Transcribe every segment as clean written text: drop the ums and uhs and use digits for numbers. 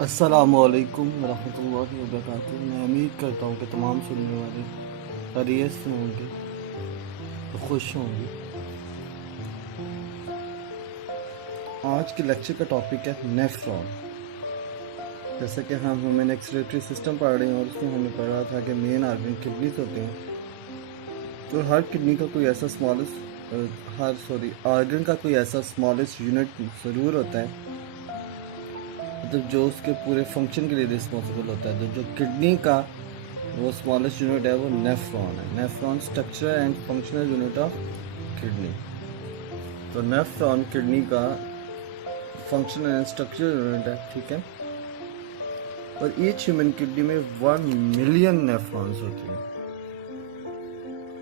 अस्सलामुअलैकुम वरहमतुल्लाहि वबरकातुहू। मैं उम्मीद करता हूँ कि तमाम सुनने वाले खैरियत से होंगे, तो खुश होंगे। आज के लेक्चर का टॉपिक है नेफ्रॉन। जैसे कि हम ह्यूमन एक्सक्रीटरी सिस्टम पढ़ रहे हैं और उसमें हमने पढ़ा था कि मेन आर्गन किडनीज होते हैं। तो हर किडनी का कोई ऐसा आर्गन का कोई ऐसा स्मॉलेस्ट यूनिट ज़रूर होता है, मतलब जो उसके पूरे फंक्शन के लिए रिस्पॉन्सिबल होता है। तो जो किडनी का वो स्मॉलेस्ट यूनिट है वो नेफ्रॉन है। Nephron structural and functional unit of kidney. तो नेफ्रॉन किडनी का फंक्शनल एंड स्ट्रक्चरल यूनिट है, ठीक है। और ईच ह्यूमन किडनी में 1 मिलियन नेफ्रॉन्स होती हैं।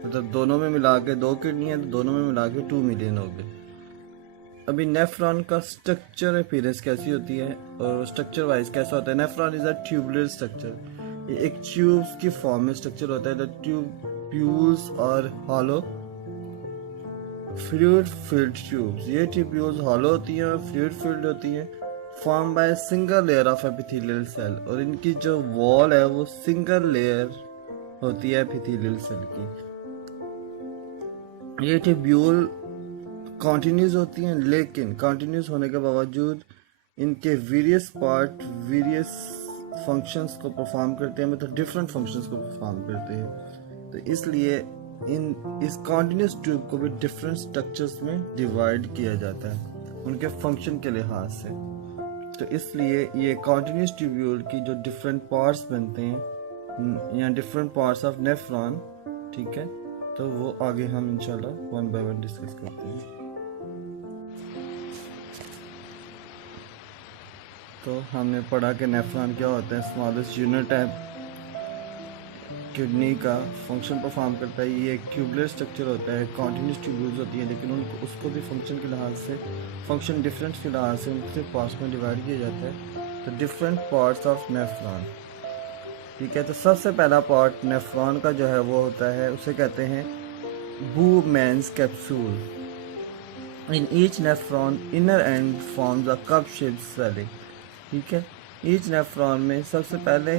मतलब दोनों में मिला के 2 किडनी है, तो दोनों में मिला के 2 मिलियन हो गए। अभी नेफ्रॉन का स्ट्रक्चर अपीयरेंस कैसी होती है और स्ट्रक्चर वाइज कैसा होता है। Nephron is a tubular structure. ये एक ट्यूब्स की फॉर्म में स्ट्रक्चर होता है। द ट्यूब्यूल्स और हॉलो फ्लूइड फिल्ड ट्यूब्स। ये ट्यूब्यूल्स हॉलो होती हैं और फ्लूइड फिल्ड होती हैं, form by single layer of epithelial cell. और इनकी जो वॉल है वो सिंगल लेयर होती है एपिथेलियल सेल की। ये ट्यूब्यूल कॉन्टिन्यूस होती हैं, लेकिन कॉन्टिन्यूस होने के बावजूद इनके वेरियस पार्ट वेरियस फंक्शंस को परफॉर्म करते हैं, मतलब डिफरेंट फंक्शंस को परफॉर्म करते हैं। तो इसलिए इस कॉन्टिन्यूस ट्यूब को भी डिफरेंट स्ट्रक्चर्स में डिवाइड किया जाता है उनके फंक्शन के लिहाज से। तो इसलिए ये कॉन्टिन्यूस ट्यूब्यूल की जो डिफरेंट पार्ट्स बनते हैं या डिफरेंट पार्ट्स ऑफ नेफ्रॉन, ठीक है, तो वो आगे हम इंशाल्लाह 1 बाय 1 डिस्कस करते हैं। तो हमने पढ़ा कि नेफ्रॉन क्या होता है, स्मॉलेस्ट यूनिट है किडनी का, फंक्शन परफॉर्म करता है। ये एक ट्यूबुलर स्ट्रक्चर होता है, कॉन्टिन्यूस ट्यूब्यूल्स होती है, लेकिन उनको उसको भी फंक्शन के लिहाज से फंक्शन डिफरेंस के लिहाज से उनसे पार्ट्स में डिवाइड किया जाता है। तो डिफरेंट पार्ट्स ऑफ नेफ्रॉन, ठीक है। तो सबसे पहला पार्ट नेफ्रॉन का जो है वो होता है, उसे कहते हैं Bowman's capsule. In each nephron inner end forms a cup shaped swelling, ठीक है। ईच नेफ्रॉन में सबसे पहले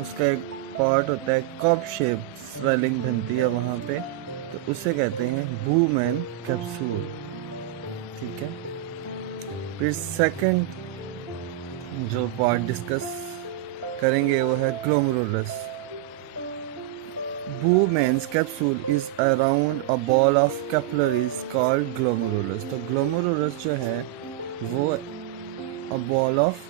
उसका एक पार्ट होता है, कप शेप स्वेलिंग बनती है वहाँ पे, तो उसे कहते हैं बूमैन कैप्सूल, ठीक है। फिर सेकंड जो पार्ट डिस्कस करेंगे वो है glomerulus. Bowman's capsule is around a ball of capillaries called glomerulus। तो glomerulus जो है वो a ball of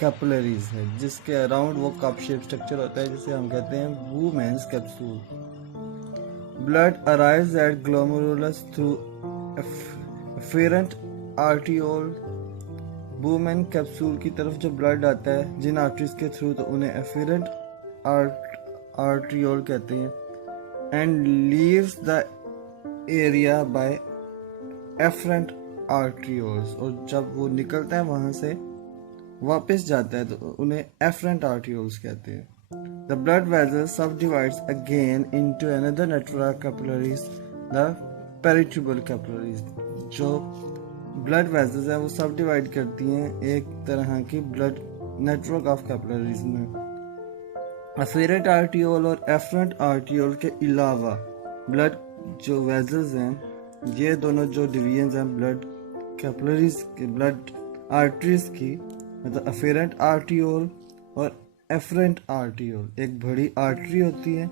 capillaries है, जिसके अराउंड वो कप शेप स्ट्रक्चर होता है, जिसे हम कहते हैं Bowman's capsule। Blood arrives at glomerulus through afferent arteriole। Bowman capsule की तरफ जो ब्लड आता है जिन आर्टरीज के थ्रू, तो उन्हें एफेरेंट आर्ट्रियोल कहते हैं। And leaves the area by efferent arterioles. और जब वो निकलता है वहां से वापस जाता है तो उन्हें एफरेंट आर्ट्रियोल्स कहते हैं। The blood vessel subdivides again into another network capillaries, the peritubular capillaries. जो ब्लड वेसल्स हैं वो सब डिवाइड करती हैं एक तरह की ब्लड नेटवर्क ऑफ कैपिलरीज में। एफरेंट आर्टियोल और एफरेंट आर्टियोल के अलावा ब्लड जो वेसल्स हैं, ये दोनों जो डिवीजन हैं ब्लड कैपिलरीज के, ब्लड आर्टरीज की, मतलब एफरेंट आर्टियोल और एफरेंट आर्टियोल। एक बड़ी आर्टरी होती है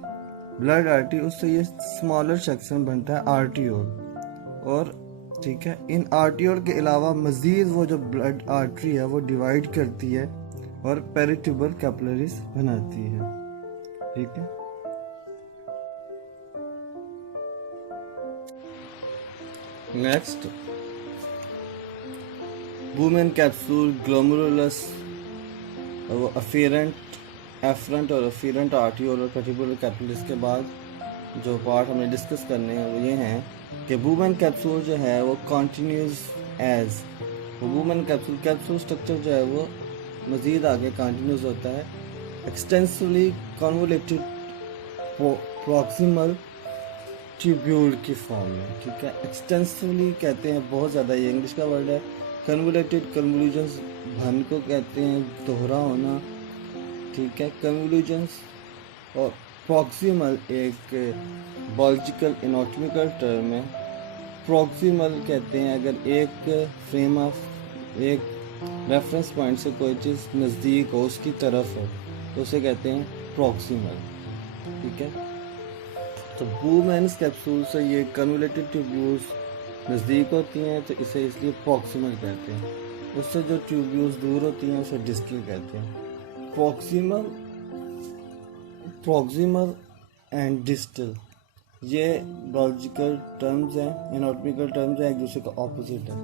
ब्लड आर्टरी, उससे ये स्मॉलर सेक्शन बनता है आर्टियोल। और ठीक है, इन आर्टियोल के अलावा मजीद वो जो ब्लड आर्टरी है वो डिवाइड करती है और पेरिट्यूबल कैपिलरीज बनाती है, ठीक है। नेक्स्ट, बूमैन कैप्सूल, ग्लोमेरुलस, वो एफरेंट और एफरेंट आर्टियोल और पेरिट्यूबल कैपिलरीज के बाद जो पार्ट हमें डिस्कस करने हैं वो ये हैं कि बूमैन कैप्सूल जो है वो continuous edge, Bowman capsule structure जो है वो मज़ीद आगे कंटिन्यूस होता है। एक्सटेंसिवली कन्वोल्यूटेड प्रॉक्सिमल ट्यूब्यूल की फॉर्म में, ठीक है। एक्सटेंसिवली कहते हैं बहुत ज़्यादा, ये इंग्लिश का वर्ड है। कन्वोल्यूटेड कन्वोल्यूशंस भन को कहते हैं दोहरा होना, ठीक है। कन्वोल्यूशंस और प्रॉक्सिमल एक बायोलॉजिकल एनाटॉमिकल टर्म है। प्रॉक्सिमल कहते हैं अगर एक फ्रेम ऑफ एक रेफरेंस पॉइंट से कोई चीज़ नज़दीक हो, उसकी तरफ हो, तो उसे कहते हैं प्रॉक्सिमल, ठीक है। तो बूमैन्स कैप्सूल से ये कन्वोल्यूटेड ट्यूब्यूल्स नज़दीक होती हैं तो इसे इसलिए प्रॉक्सिमल कहते हैं। उससे जो ट्यूब्यूल्स दूर होती हैं उसे डिस्टल कहते हैं। प्रॉक्सिमल एंड डिस्टल ये बायोलॉजिकल टर्म्स हैं, एनाटॉमिकल टर्म्स हैं, एक दूसरे का ऑपोजिट है।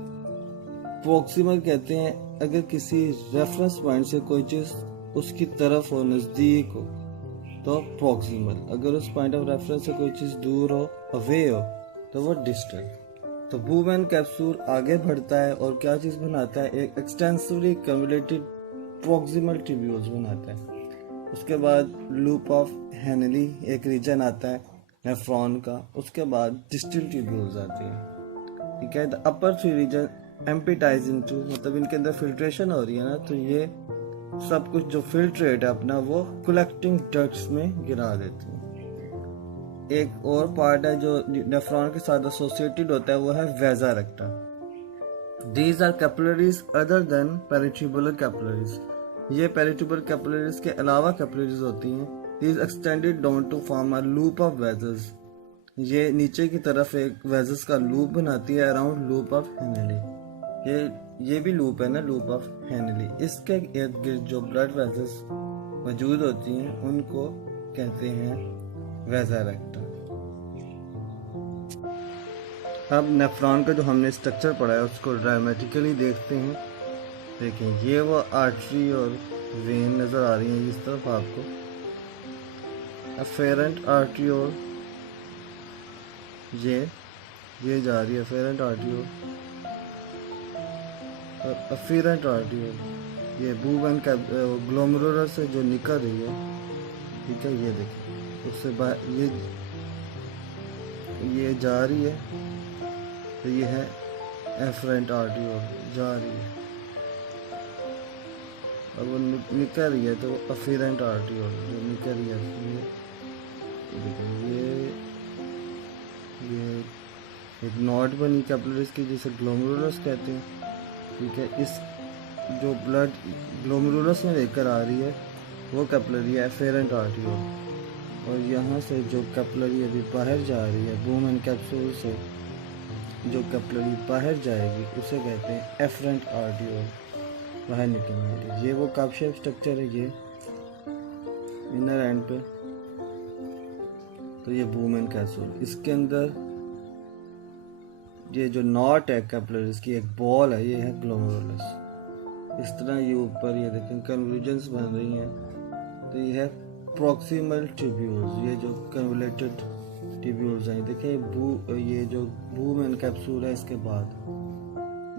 प्रॉक्सिमल कहते हैं अगर किसी रेफरेंस पॉइंट से कोई चीज़ उसकी तरफ हो, नज़दीक हो, तो प्रॉक्सिमल। अगर उस पॉइंट ऑफ रेफरेंस से कोई चीज़ दूर हो, अवे हो, तो वो डिस्टल। तो बूमैन कैप्सूल आगे बढ़ता है और क्या चीज़ बनाता है, एक एक्सटेंसिवली कन्वोल्यूटेड प्रॉक्सिमल ट्यूब्यूल्स बनाता है। उसके बाद लूप ऑफ हेनली एक रीजन आता है नेफ्रॉन का, उसके बाद डिस्टल ट्यूब्यूल्स आती हैं, ठीक है। The upper three region empties into, मतलब इनके अंदर फिल्ट्रेशन हो रही है ना, तो ये सब कुछ जो फिल्ट्रेट है अपना वो कलेक्टिंग डक्ट्स में गिरा देती है। एक और पार्ट है जो नेफ्रॉन के साथ एसोसिएटेड होता है, वो है vasa recta. These are capillaries other than peritubular capillaries. ये पेरिट्यूबुलर कैपिलरीज के अलावा कैपिलरीज होती हैं। These extended down to form a loop of वेजस। ये नीचे की तरफ एक वेजस का लूप बनाती है अराउंड लूप ऑफ हेनली। ये भी लूप है ना, लूप ऑफ हेनली। इसके इर्द गिर्द जो ब्लड वेजस मौजूद होती हैं उनको कहते हैं वेजा रेक्टा। अब नेफ्रॉन का जो हमने स्ट्रक्चर पढ़ा है उसको ड्रामेटिकली देखते हैं। देखें, ये वो आर्टरी और वेन नज़र आ रही हैं इस तरफ आपको। अफेरेंट आर्टियोल ये जा रही है अफेरेंट आर्टियोल, और अफेरेंट आर्टियोल ये बूबन का ग्लोमेरुलर से जो निकल रही है, ठीक है। ये देखें, उससे ये जा रही है, तो ये है एफरेंट आर्टियोल जा रही है, और वो निकल रही है तो वो अफेरेंट आर्टियोल जो निकल रही है। ये एक नॉट बनी कैपिलरीज की जिसे ग्लोमेरुलस कहते हैं, ठीक है। इस जो ब्लड ग्लोमेरुलस में लेकर आ रही है वो कैपिलरी है एफेरेंट आर्टियोल, और यहाँ से जो कैपिलरी अभी बाहर जा रही है बूमैन कैप्सूल से, जो कैपिलरी बाहर जाएगी उसे कहते हैं एफरेंट आर्टियोल, बाहर निकलने वाली। ये वो कप शेप स्ट्रक्चर है, ये इनर एंड पे, तो ये बूमैन कैप्सूल। इसके अंदर ये जो नॉट है कैपिलरीज की, एक बॉल है, ये है ग्लोमेरुलस। इस तरह ये ऊपर ये देखें कन्वर्जेंस बन रही हैं, तो ये है प्रॉक्सिमल ट्यूब्यूल्स। ये जो कन्वोल्यूटेड ट्यूब्यूल्स हैं, देखिए ये जो बूमैन कैप्सूल है इसके बाद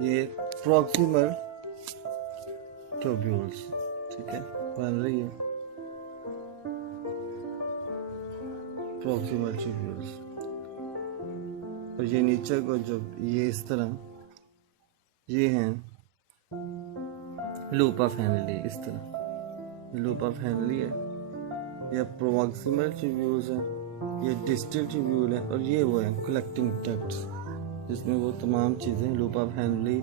ये प्रॉक्सिमल ट्यूब्यूल्स, ठीक है, बन रही है प्रॉक्सिमल ट्यूब्यूल्स। और ये नीचे को जो ये इस तरह ये हैं लूप ऑफ हेनली, इस तरह लूप ऑफ हेनली है। ये प्रॉक्सिमल ट्यूब्यूल्स है, ये डिस्टल ट्यूब्यूल है, और ये वो है कलेक्टिंग डक्ट्स जिसमें वो तमाम चीज़ें loop of Henley,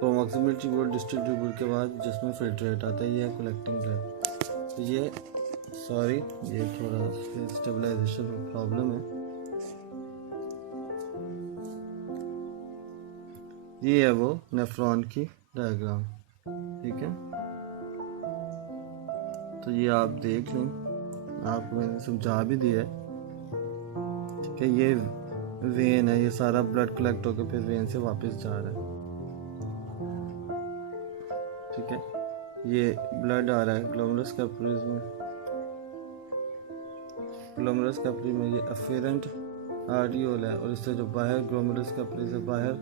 proximal tubule, distal tubule के बाद जिसमें फिल्ट्रेट आता है, ये है कलेक्टिंग डक्ट। तो ये ये थोड़ा स्टेबलाइजेशन में प्रॉब्लम है। ये है वो नेफ्रॉन की डायग्राम, ठीक है। तो ये आप देख लें, आपको मैंने समझा भी दिया है, ठीक है। ये वेन है, ये सारा ब्लड कलेक्ट होकर फिर वेन से वापस जा रहा है, ठीक है। ये ब्लड आ रहा है ग्लोमेरुलस कैपिलरीज में, ग्लोमेरुलस कैपिलरी में ये अफेरेंट आर्टियोल है, और इससे जो बाहर ग्लोमेरुलस कैपिलरी से बाहर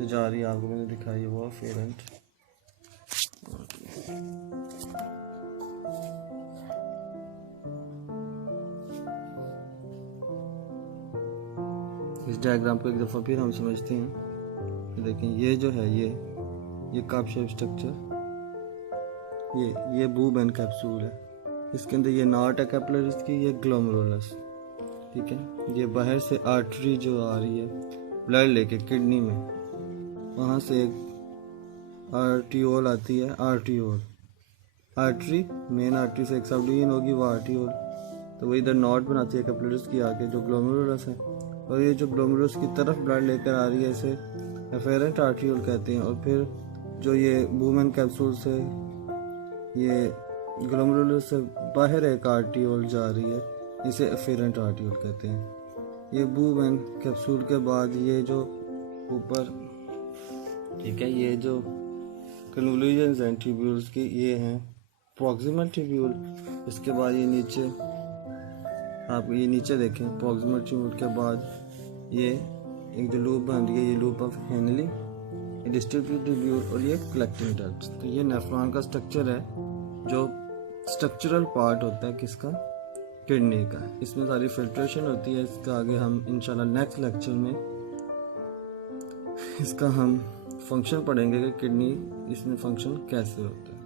जो जा रही है आपको मैंने दिखाई है वो अफेरेंट। इस डायग्राम को एक दफ़ा फिर हम समझते हैं। देखें, ये जो है ये ये कप शेप स्ट्रक्चर, ये बूब एंड कैप्सूल है। इसके अंदर ये नॉट है कैपिलरीज की, ये ग्लोमेरुलस, ठीक है। ये बाहर से आर्टरी जो आ रही है ब्लड लेके किडनी में, वहाँ से एक आर्टियोल आती है, आर्टियोल आर्टरी, मेन आर्टरी से एक सब डिवीजन होगी वो आर्टियोल, तो वो इधर नॉट बनाती है कैपिलरीज की आगे जो ग्लोमेरुलस है, और ये जो ग्लोमेरुलस की तरफ ब्लड लेकर आ रही है इसे एफेरेंट आर्टियोल कहते हैं। और फिर जो ये वुमेन कैप्सूल से ये ग्लोमेरुलस से बाहर एक आर्टियोल जा रही है, इसे एफेरेंट आर्टियोल कहते हैं। ये वुमेन कैप्सूल के बाद ये जो ऊपर, ठीक है, ये जो कन्वोल्यूशंस हैं ट्यूब्यूल्स की, ये हैं प्रॉक्सिमल ट्यूब्यूल। इसके बाद ये नीचे, आप ये नीचे देखें, प्रॉक्सिमल ट्यूब्यूल के बाद ये एक जो लूप बन रही है, ये loop of Henley, distributive tubule, और ये कलेक्टिंग डक्ट्स। तो ये नेफ्रॉन का स्ट्रक्चर है जो स्ट्रक्चरल पार्ट होता है किसका, किडनी का। इसमें सारी फिल्ट्रेशन होती है। इसका आगे हम इंशाल्लाह नेक्स्ट लेक्चर में इसका हम फंक्शन पढ़ेंगे कि किडनी इसमें फंक्शन कैसे होता है।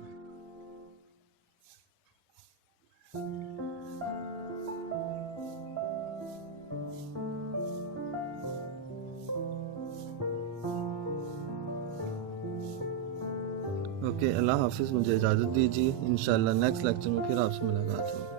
ओके, अल्लाह हाफिज़, मुझे इजाज़त दीजिए। इंशाल्लाह नेक्स्ट लेक्चर में फिर आपसे मुलाकात होगी।